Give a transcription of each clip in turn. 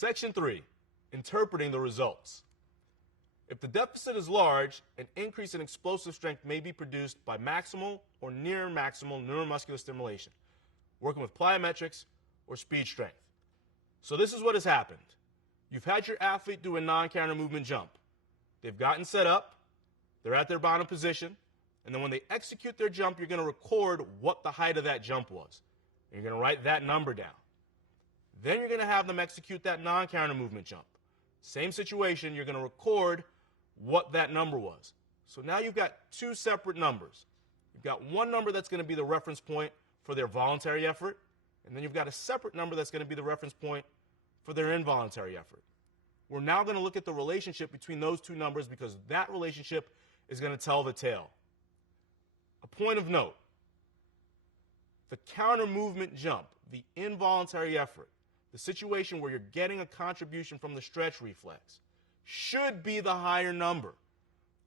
Section 3, interpreting the results. If the deficit is large, an increase in explosive strength may be produced by maximal or near maximal neuromuscular stimulation, working with plyometrics or speed strength. So this is what has happened. You've had your athlete do a non-counter movement jump. They've gotten set up, they're at their bottom position, and then when they execute their jump, you're going to record what the height of that jump was. And you're going to write that number down. Then you're going to have them execute that non-counter movement jump. Same situation, you're going to record what that number was. So now you've got two separate numbers. You've got one number that's going to be the reference point for their voluntary effort, and then you've got a separate number that's going to be the reference point for their involuntary effort. We're now going to look at the relationship between those two numbers because that relationship is going to tell the tale. A point of note, the counter movement jump, the involuntary effort, the situation where you're getting a contribution from the stretch reflex, should be the higher number.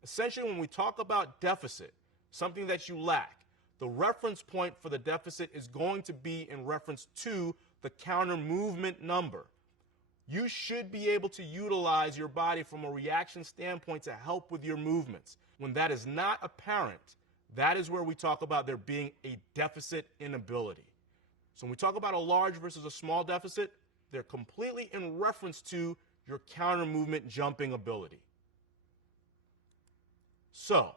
Essentially, when we talk about deficit, something that you lack, the reference point for the deficit is going to be in reference to the counter movement number. You should be able to utilize your body from a reaction standpoint to help with your movements. When that is not apparent, that is where we talk about there being a deficit inability. So when we talk about a large versus a small deficit, they're completely in reference to your counter movement jumping ability. So,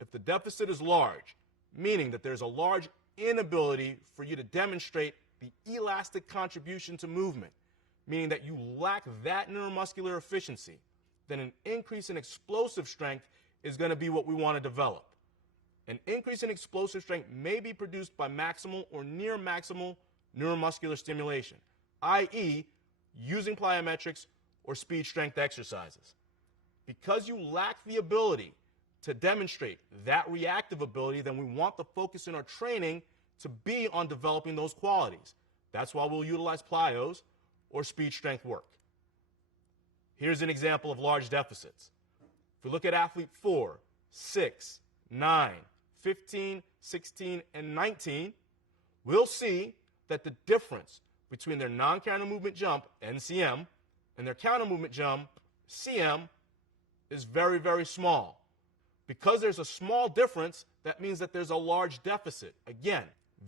if the deficit is large, meaning that there's a large inability for you to demonstrate the elastic contribution to movement, meaning that you lack that neuromuscular efficiency, then an increase in explosive strength is going to be what we want to develop. An increase in explosive strength may be produced by maximal or near maximal neuromuscular stimulation, i.e., using plyometrics or speed strength exercises. Because you lack the ability to demonstrate that reactive ability, then we want the focus in our training to be on developing those qualities. That's why we'll utilize plyos or speed strength work. Here's an example of large deficits. If we look at athlete 4, 6, 9, 15, 16, and 19, we'll see that the difference between their non-counter movement jump, NCM, and their counter movement jump, CM, is very, very small. Because there's a small difference, that means that there's a large deficit. Again,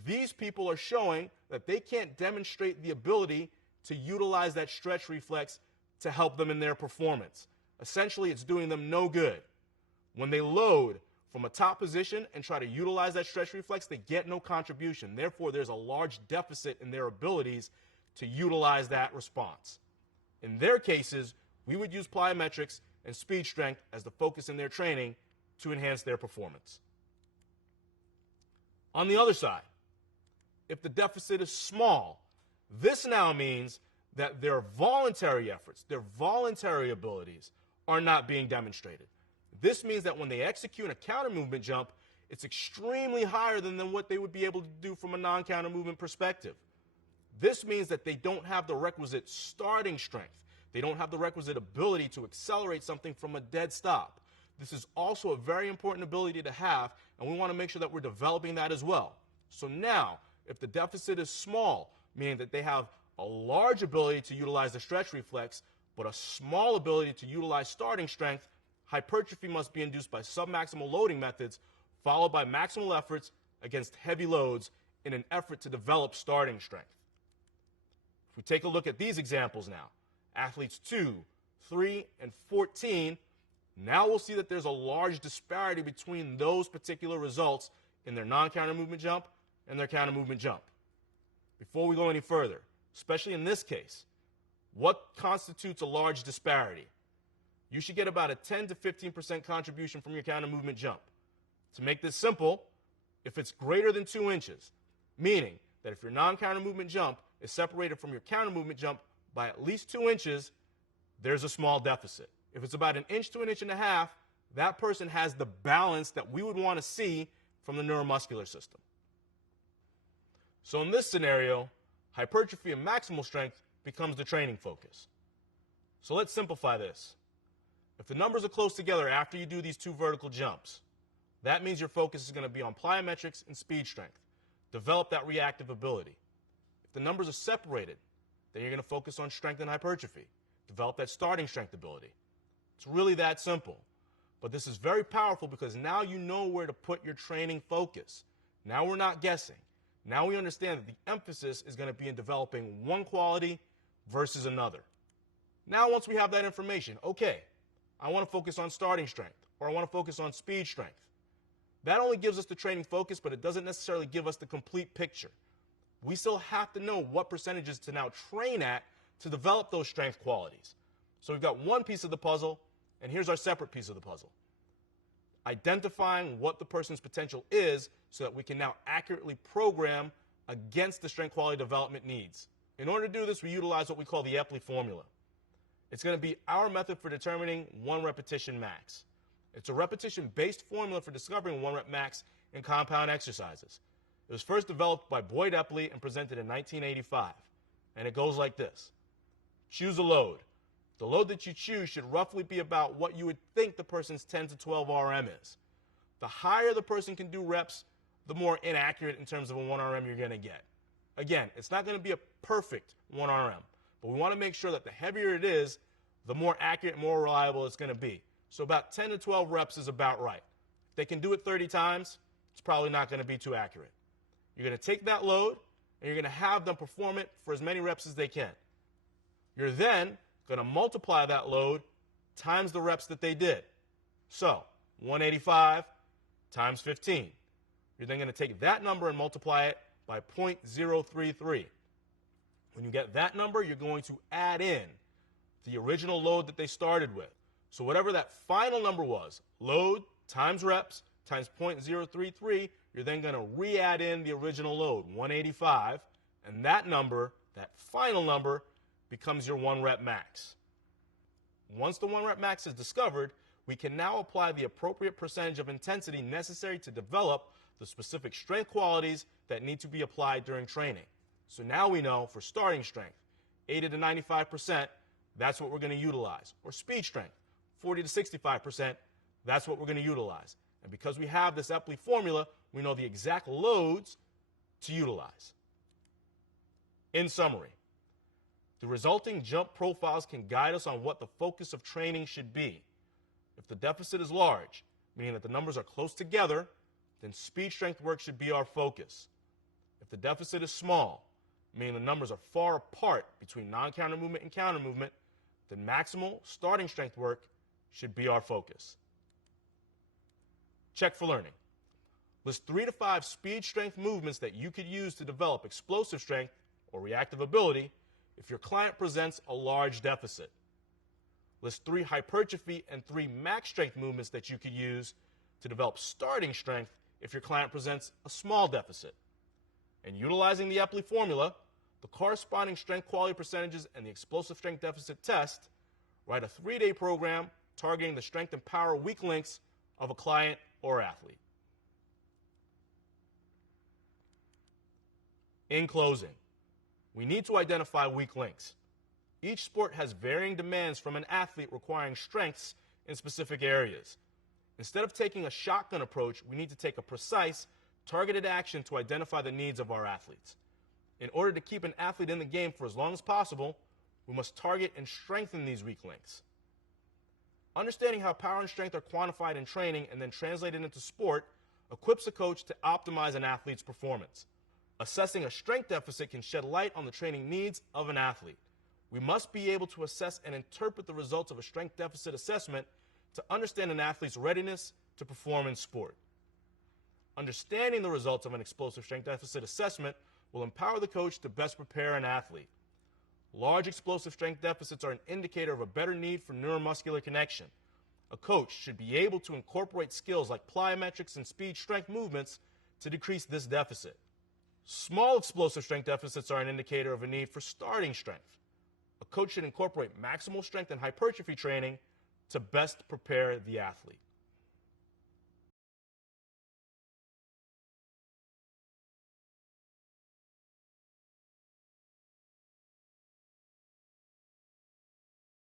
these people are showing that they can't demonstrate the ability to utilize that stretch reflex to help them in their performance. Essentially, it's doing them no good. When they load from a top position and try to utilize that stretch reflex, they get no contribution. Therefore, there's a large deficit in their abilities to utilize that response. In their cases, we would use plyometrics and speed strength as the focus in their training to enhance their performance. On the other side, if the deficit is small, this now means that their voluntary efforts, their voluntary abilities are not being demonstrated. This means that when they execute a counter movement jump, it's extremely higher than what they would be able to do from a non-counter movement perspective. This means that they don't have the requisite starting strength. They don't have the requisite ability to accelerate something from a dead stop. This is also a very important ability to have, and we want to make sure that we're developing that as well. So now, if the deficit is small, meaning that they have a large ability to utilize the stretch reflex, but a small ability to utilize starting strength, hypertrophy must be induced by submaximal loading methods, followed by maximal efforts against heavy loads in an effort to develop starting strength. If we take a look at these examples now, athletes 2, 3, and 14, now we'll see that there's a large disparity between those particular results in their non-counter movement jump and their counter movement jump. Before we go any further, especially in this case, what constitutes a large disparity? You should get about a 10 to 15% contribution from your counter movement jump. To make this simple, if it's greater than 2 inches, meaning that if your non-counter movement jump is separated from your counter movement jump by at least 2 inches, there's a small deficit. If it's about 1 inch to 1.5 inches, that person has the balance that we would want to see from the neuromuscular system. So in this scenario, hypertrophy and maximal strength becomes the training focus. So let's simplify this. If the numbers are close together after you do these 2 vertical jumps, that means your focus is going to be on plyometrics and speed strength. Develop that reactive ability. If the numbers are separated, Then you're going to focus on strength and hypertrophy. Develop that starting strength ability. It's really that simple. But this is very powerful because now you know where to put your training focus. Now we're not guessing. Now we understand that the emphasis is going to be in developing one quality versus another. Now once we have that information, okay, I want to focus on starting strength, or I want to focus on speed strength. That only gives us the training focus, but it doesn't necessarily give us the complete picture. We still have to know what percentages to now train at to develop those strength qualities. So we've got one piece of the puzzle, and here's our separate piece of the puzzle. Identifying what the person's potential is so that we can now accurately program against the strength quality development needs. In order to do this, we utilize what we call the Epley formula. It's going to be our method for determining one repetition max. It's a repetition-based formula for discovering one rep max in compound exercises. It was first developed by Boyd Epley and presented in 1985. And it goes like this. Choose a load. The load that you choose should roughly be about what you would think the person's 10 to 12 RM is. The higher the person can do reps, the more inaccurate in terms of a 1 RM you're going to get. Again, it's not going to be a perfect 1 RM, but we want to make sure that the heavier it is, the more accurate and more reliable it's going to be. So about 10 to 12 reps is about right. If they can do it 30 times, it's probably not going to be too accurate. You're going to take that load, and you're going to have them perform it for as many reps as they can. You're then going to multiply that load times the reps that they did. So 185 times 15. You're then going to take that number and multiply it by 0.033. When you get that number, you're going to add in the original load that they started with. So whatever that final number was, load times reps times 0.033, you're then going to re-add in the original load, 185, and that number, that final number, becomes your 1 rep max. Once the 1 rep max is discovered, we can now apply the appropriate percentage of intensity necessary to develop the specific strength qualities that need to be applied during training. So now we know for starting strength, 80 to 95%, that's what we're going to utilize. Or speed strength, 40 to 65%, that's what we're going to utilize. And because we have this Epley formula, we know the exact loads to utilize. In summary, the resulting jump profiles can guide us on what the focus of training should be. If the deficit is large, meaning that the numbers are close together, then speed strength work should be our focus. If the deficit is small, meaning the numbers are far apart between non-counter movement and counter movement, then maximal starting strength work should be our focus. Check for learning. List 3 to 5 speed strength movements that you could use to develop explosive strength or reactive ability if your client presents a large deficit. List 3 hypertrophy and 3 max strength movements that you could use to develop starting strength if your client presents a small deficit. And utilizing the Epley formula, the corresponding strength quality percentages and the explosive strength deficit test, write a 3-day program targeting the strength and power weak links of a client or athlete. In closing, we need to identify weak links. Each sport has varying demands from an athlete requiring strengths in specific areas. Instead of taking a shotgun approach, we need to take a precise, targeted action to identify the needs of our athletes. In order to keep an athlete in the game for as long as possible, we must target and strengthen these weak links. Understanding how power and strength are quantified in training and then translated into sport equips a coach to optimize an athlete's performance. Assessing a strength deficit can shed light on the training needs of an athlete. We must be able to assess and interpret the results of a strength deficit assessment to understand an athlete's readiness to perform in sport. Understanding the results of an explosive strength deficit assessment will empower the coach to best prepare an athlete. Large explosive strength deficits are an indicator of a better need for neuromuscular connection. A coach should be able to incorporate skills like plyometrics and speed strength movements to decrease this deficit. Small explosive strength deficits are an indicator of a need for starting strength. A coach should incorporate maximal strength and hypertrophy training to best prepare the athlete.